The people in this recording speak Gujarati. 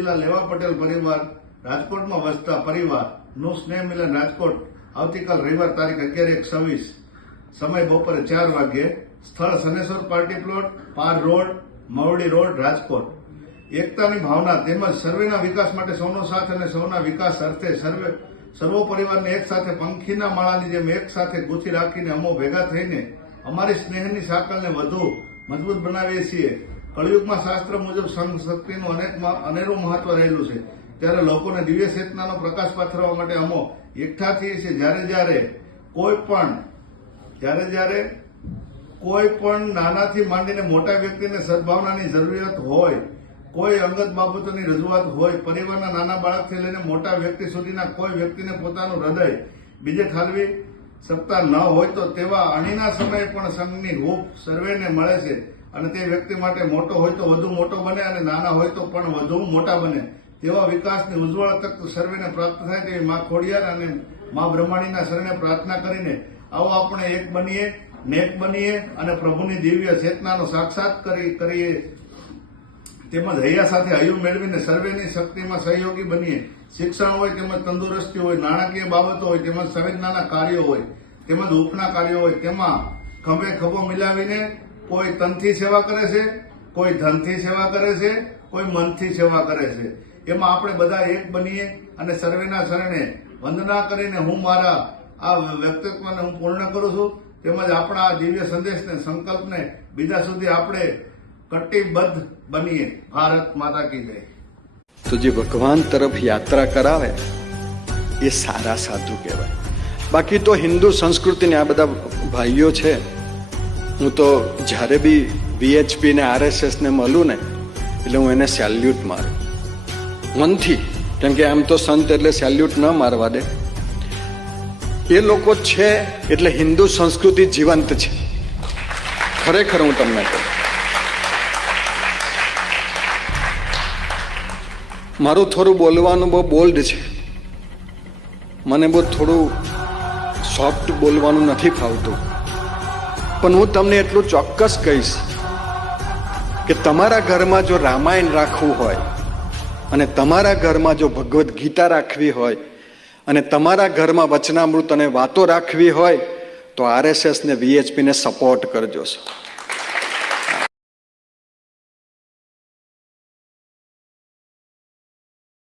જિલ્લા લેવા પટેલ પરિવાર, રાજકોટમાં વસતા પરિવાર, નું સ્નેહ મિલન રાજકોટ, આવતીકાલ રવિવાર તારીખ અગિયાર એક છવ્વીસ. સમય બપોરે ચાર વાગ્યે, સ્થળ સનેશ્વર પાર્ટી પ્લોટ, પાર રોડ, મવડી રોડ, રાજકોટ. એકતાની ભાવના તેમજ સર્વેના વિકાસ માટે સૌનો સાથ અને સૌના વિકાસ અર્થે સર્વે, સર્વ પરિવારને એક સાથે પંખીના માળાની જેમ એક સાથે ગૂંથી રાખીને અમો ભેગા થઈને અમારી સ્નેહની સાંકળને વધુ મજબૂત બનાવીએ છીએ. કળિયુગમાં શાસ્ત્ર મુજબ સંઘ શક્તિનું અનેક અનેરું મહત્વ રહેલું છે. ત્યારે લોકોને દિવ્ય ચેતનાનો પ્રકાશ પાથરવા માટે અમો એકઠા થઈએ છીએ જ્યારે જ્યારે કોઈ પણ, જ્યારે જ્યારે કોઈ પણ નાનાથી માંડીને મોટા વ્યક્તિને સદભાવનાની જરૂરિયાત હોય, કોઈ અંગત બાબતોની રજૂઆત હોય, પરિવારના નાના બાળકથી લઈને મોટા વ્યક્તિ સુધીના કોઈ વ્યક્તિને પોતાનું હૃદય બીજે ઠાલવી શકતા ન હોય તો તેવા અણીના સમયે પણ સંઘની હૂફ સર્વેને મળે છે. અને તે વ્યક્તિ માટે મોટો હોય તો વધુ મોટો બને અને નાના હોય તો પણ વધુ મોટા બને. તેવા વિકાસની ઉજ્જવળ તક સર્વેને પ્રાપ્ત થાય તેવી મા ખોડિયાર અને મા બ્રહ્માણીના શરણે પ્રાર્થના કરીને આવો આપણે એક બનીએ, નેક બનીએ અને પ્રભુની દિવ્ય ચેતનાનો સાક્ષાત કરી, કરીએ. તેમજ હૈયા સાથે હૈયું મેળવીને સર્વેની શક્તિમાં સહયોગી બનીએ. શિક્ષણ હોય તેમજ તંદુરસ્તી હોય, નાણાકીય બાબતો હોય તેમજ સંવેદનાના કાર્યો હોય, તેમજ ઉપના કાર્યો હોય, તેમાં ખભે ખભો મિલાવીને કોઈ તનથી સેવા કરે છે, કોઈ ધનથી સેવા કરે છે, કોઈ મનથી સેવા કરે છે. એમાં આપણે બધા એક બનીએ અને સર્વેના શરણે વંદના કરીને હું મારા આ વ્યક્તિત્વને હું પૂર્ણ કરું છું. તેમજ આપણા આ દિવ્ય સંદેશને, સંકલ્પને બીજા સુધી આપણે કટિબદ્ધ બનીએ. ભારત માતા કી જય. તો જે ભગવાન તરફ યાત્રા કરાવે, એ સારા સાધુ કહેવાય. બાકી તો હિન્દુ સંસ્કૃતિને આ બધા ભાઈઓ છે હું તો જ્યારે બી વીએચપી ને આરએસએસ ને મળું ને, એટલે હું એને સેલ્યુટ મારું. મનથી, કેમ કે આમ તો સંત એટલે સેલ્યુટ ન મારવા દે. એ લોકો છે એટલે હિન્દુ સંસ્કૃતિ જીવંત છે. ખરેખર હું તમને કહું. મારું થોડું બોલવાનું બહુ બોલ્ડ છે. મને બહુ થોડું સોફ્ટ બોલવાનું નથી ફાવતું. પણ હું તમને એટલું ચોક્કસ કહીશ કે તમારા ઘરમાં જો રામાયણ રાખવું હોય અને તમારા ઘરમાં જો ભગવદ્ ગીતા રાખવી હોય અને તમારા ઘરમાં વચનામૃત અને વાતો રાખવી હોય, તો આરએસએસ ને વીએચપી ને સપોર્ટ કરજો